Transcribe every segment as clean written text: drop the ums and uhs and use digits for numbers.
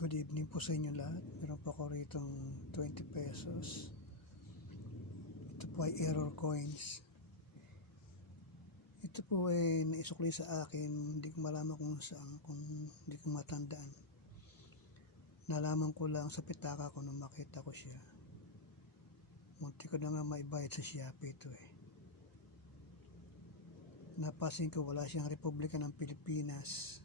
Good evening po sa inyo lahat. Meron po ako ritong 20 pesos. Ito po ay error coins. Ito po ay naisukli sa akin. Hindi ko malaman kung saan, kung hindi ko matandaan. Nalaman ko lang sa pitaka ko nung makita ko siya. Munti ko na nga maibayad sa Shopee ito eh. Napasin ko wala siyang Republika ng Pilipinas.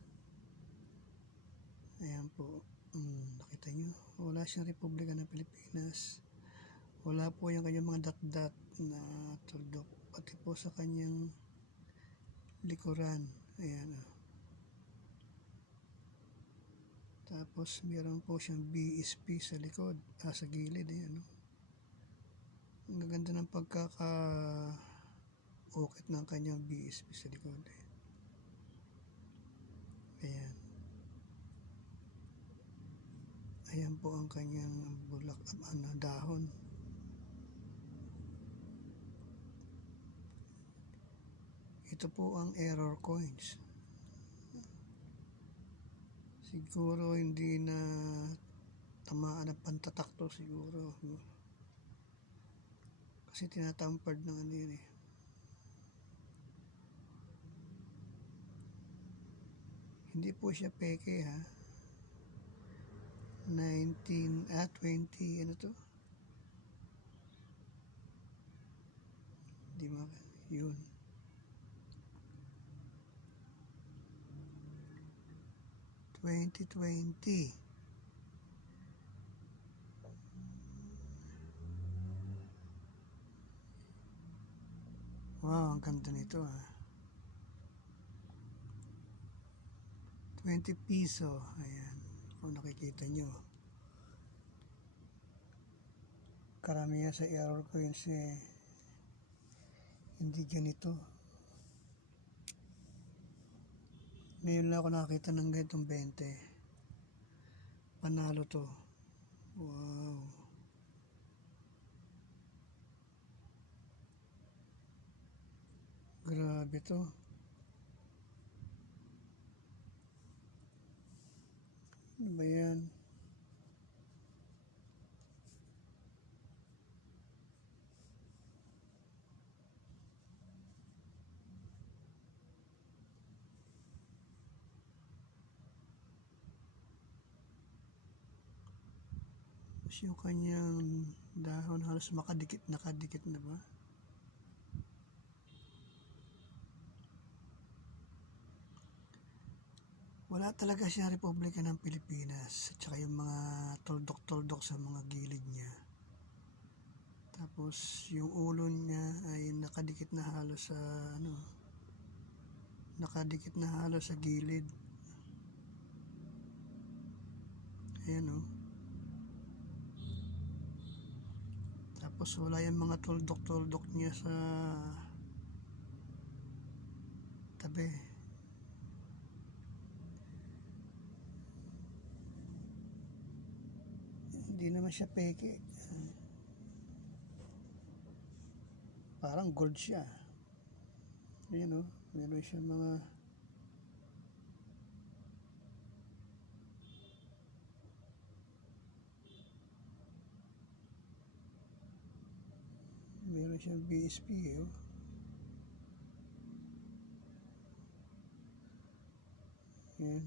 Ayan po. Nakita nyo, wala siyang Republika ng Pilipinas. Wala po yung kanyang mga dot-dot na tuldok. Pati po sa kanyang likuran. Ayan. Tapos meron po siyang BSP sa likod. Sa gilid. Ayan. Ang gaganda ng pagkaka-ukit ng kanyang BSP sa likod. Ayan. Ayan po ang kanyang bulak, dahon. Ito po ang error coins. Siguro hindi na tamaan ng pantatakto siguro. Kasi tinatampard ng ano yun eh. Hindi po siya peke ha. 20, ano to? Di ba? Yun. $2020. Wow, ang ganda nito ha. 20 piso. Ayan. Kung nakikita nyo. Karamihan sa error coins eh hindi ganito. Ngayon lang ako nakakita ng ganitong 20. Panalo to. Wow. Grabe to. Ano ba yan? Tapos yung kanyang dahon halos nakadikit na ba? Wala talaga siya Republika ng Pilipinas at saka yung mga toldok-toldok sa mga gilid niya. Tapos yung ulo niya ay nakadikit na halos sa sa gilid. Ayan o. Tapos wala yung mga toldok-toldok niya sa tabi. Hindi naman siya peke. Parang gold siya. Ayan o. Meron siya mga meron siyang BSP eh. Ayan.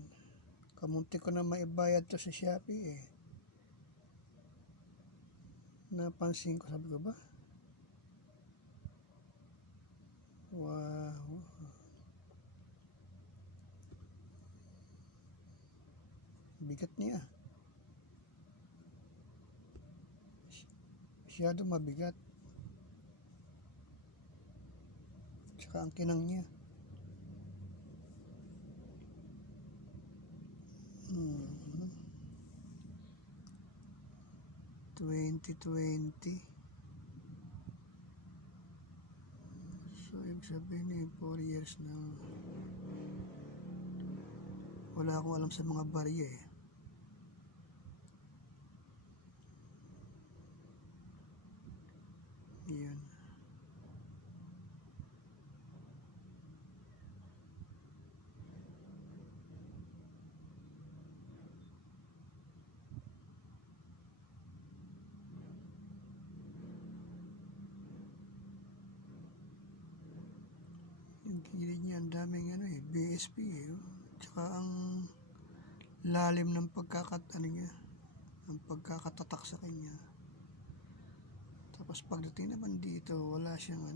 Kamunti ko na maibayad to sa Shopee eh. Napansin ko, sabi ko ba? Wow. Bigat niya. Masyado mabigat. Tsaka ang kinang niya. 2020. So, ibig sabihin eh, 4 years na. Wala akong alam sa mga barya eh. Yan. gilid niya, ang daming BSP oh. Tsaka ang lalim ng ang pagkakatatak sa kanya. Tapos pagdating naman dito, wala siyang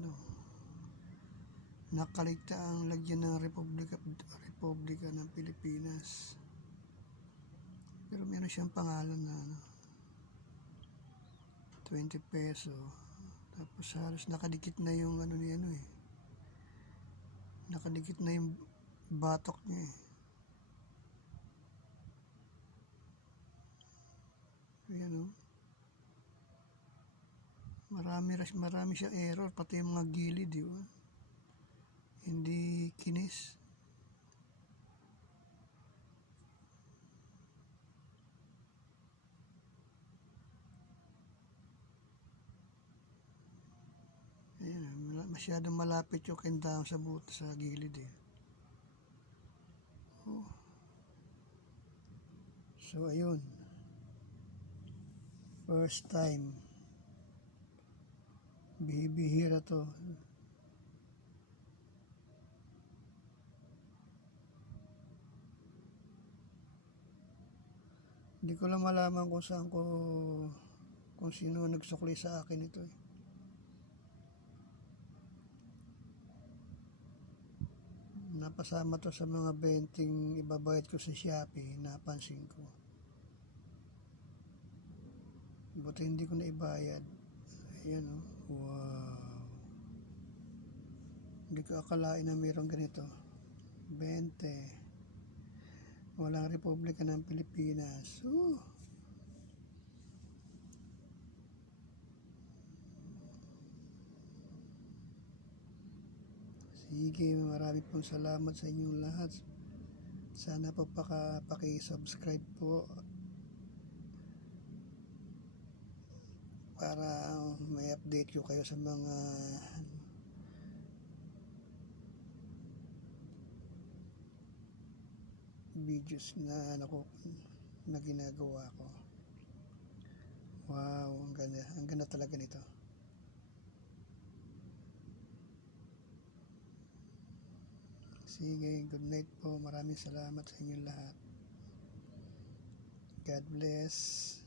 nakaligta ang lagyan ng Republika ng Pilipinas. Pero meron siyang pangalan na 20 peso. Tapos halos nakadikit na yung nakadikit na yung batok niya eh. Ayan marami siya error, pati yung mga gilid, di ba? Hindi kinis. Ayan, masyadong malapit yung kendang sa gilid eh. Oh. So ayun, first time, bihira to. Hindi ko lang malaman kung sino nagsukli sa akin ito eh. Napasama to sa mga 20 ibabayad ko sa Shopee, napansin ko. Buti hindi ko na ibayad. Ayan wow. Hindi ko akalain na mayroong ganito. 20. Walang Republika ng Pilipinas. Sige, marami pong salamat sa inyong lahat. Sana po paki-subscribe po para may update ko kayo sa mga videos na ginagawa ko. Wow, ang ganda talaga nito. Sige, good night po. Maraming salamat sa inyong lahat. God bless.